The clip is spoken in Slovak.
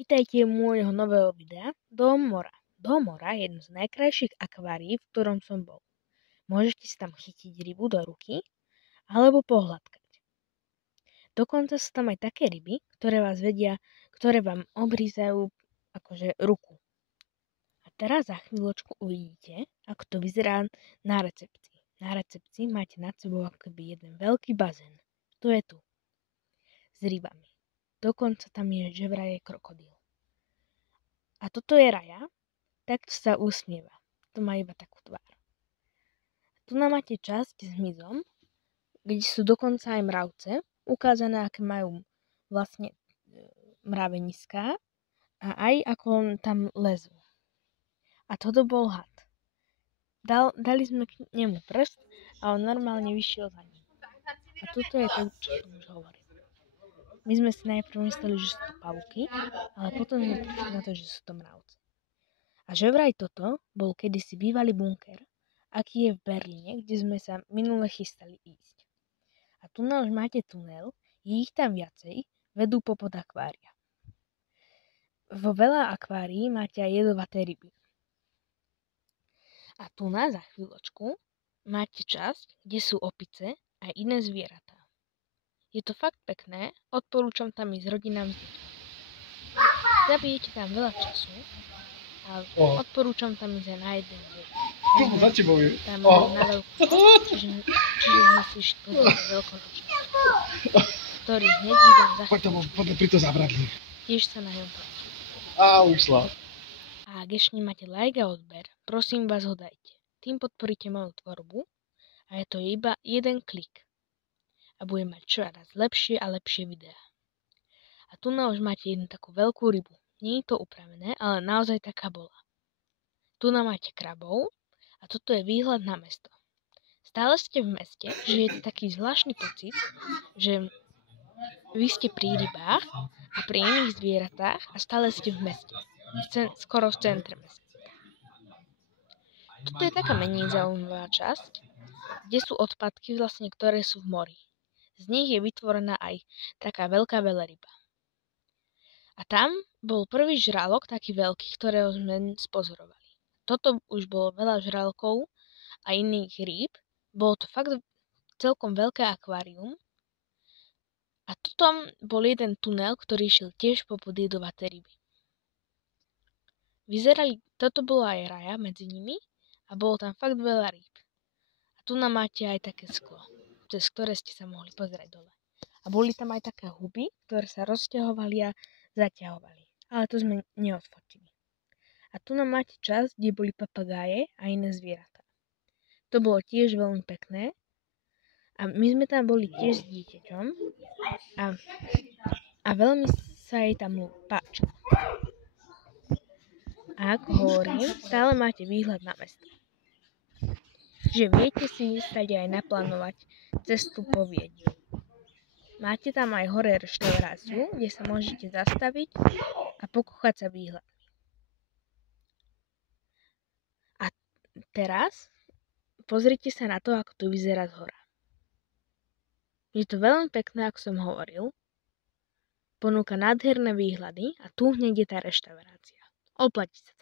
Vítajte u môjho nového videa Dom mora. Dom mora je jedno z najkrajších akvárií, v ktorom som bol. Môžete si tam chytiť rybu do ruky alebo pohľadkať. Dokonca sú tam aj také ryby, ktoré vám obrízajú akože ruku. A teraz za chvíľočku uvidíte, ako to vyzerá na recepcii. Na recepcii máte nad sebou akoby jeden veľký bazén. To je tu. S rybami. Dokonca tam je že vraj krokodíl. A toto je Raja, takto sa usmieva. To má iba takú tvár. Tu máte časť s hmyzom, kde sú dokonca aj mravce, ukázané, aké majú vlastne mraveniská a aj ako tam lezú. A toto bol had. Dali sme k nemu prst a on normálne vyšiel za ním. A toto je to, čo som už hovoril. My sme si najprv mysleli, že sú to pavúky, ale potom sme prišli na to, že sú to mravce. A že vraj toto bol kedysi bývalý bunker, aký je v Berlíne, kde sme sa minule chystali ísť. A tu už máte tunel, je ich tam viacej, vedú popod akvária. Vo veľa akvárií máte aj jedovaté ryby. A tu za chvíľočku máte časť, kde sú opice a iné zvieratá. Je to fakt pekné, odporúčam tam ísť rodinám s deťmi. Zabijete tam veľa času a odporúčam tam ísť aj na jeden deň. Tam na veľkú, čiže sme si išli pozrieť na veľkonočný, ktorý hneď idem za chvíľu. Poďme pri to zabradli. Tiež sa na ňom pracuje. Ušla. A ak ešte nemáte like a odber, prosím vás ho dajte. Tým podporíte moju tvorbu a je to iba jeden klik. A budem mať čoraz lepšie a lepšie videá. A tu už máte jednu takú veľkú rybu. Nie je to upravené, ale naozaj taká bola. Tu máte krabov a toto je výhľad na mesto. Stále ste v meste, že je to taký zvláštny pocit, že vy ste pri rybách a pri iných zvieratách a stále ste v meste. Skoro v centre mesta. Toto je taká menej zaujímavá časť, kde sú odpadky vlastne, ktoré sú v mori. Z nich je vytvorená aj taká veľká veľryba. A tam bol prvý žralok, taký veľký, ktorého sme spozorovali. Toto už bolo veľa žralkov a iných rýb. Bolo to fakt celkom veľké akvárium. A potom bol jeden tunel, ktorý šiel tiež popod jedovaté ryby. Toto bola aj Raja medzi nimi a bolo tam fakt veľa rýb. A tu máte aj také sklo, cez ktoré ste sa mohli pozrieť dole. A boli tam aj také huby, ktoré sa rozťahovali a zaťahovali. Ale to sme neodfotili. A tu máte časť, kde boli papagáje a iné zvieratá. To bolo tiež veľmi pekné. A my sme tam boli tiež s dieťaťom. A veľmi sa jej tam páčilo. A ako hovorím, stále máte výhľad na mesto. Že viete si stať aj naplánovať cestu po Viedni. Máte tam aj hore reštauráciu, kde sa môžete zastaviť a pokúchať sa výhľadmi. A teraz pozrite sa na to, ako to vyzerá zhora. Je to veľmi pekné, ako som hovoril. Ponúka nádherné výhľady a tu hneď je tá reštaurácia. Oplatí sa.